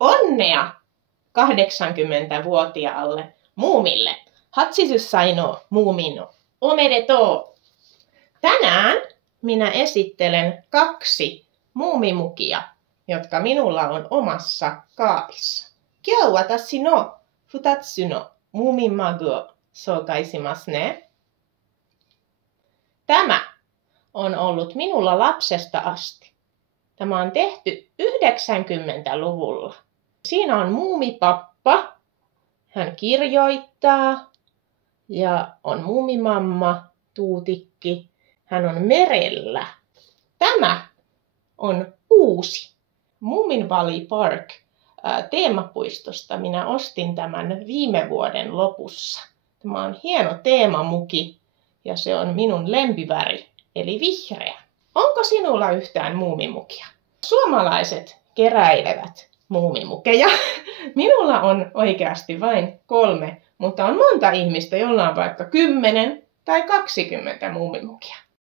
Onnea 80-vuotiaalle muumille. Hatsisysai no muumin no omedetou. Tänään minä esittelen 2 muumimukia, jotka minulla on omassa kaapissa. Kyou watashi no futatsu no muumimagu o shoukaishimasu ne. Tämä on ollut minulla lapsesta asti. Tämä on tehty 90-luvulla. Siinä on muumipappa. Hän kirjoittaa. Ja on muumimamma, Tuutikki. Hän on merellä. Tämä on uusi. Moomin Valley Park teemapuistosta. Minä ostin tämän viime vuoden lopussa. Tämä on hieno teemamuki ja se on minun lempiväri, eli vihreä. Onko sinulla yhtään muumimukia? Suomalaiset keräilevät muumimukeja. Minulla on oikeasti vain 3, mutta on monta ihmistä, jolla on vaikka 10 tai 20 muumimukia.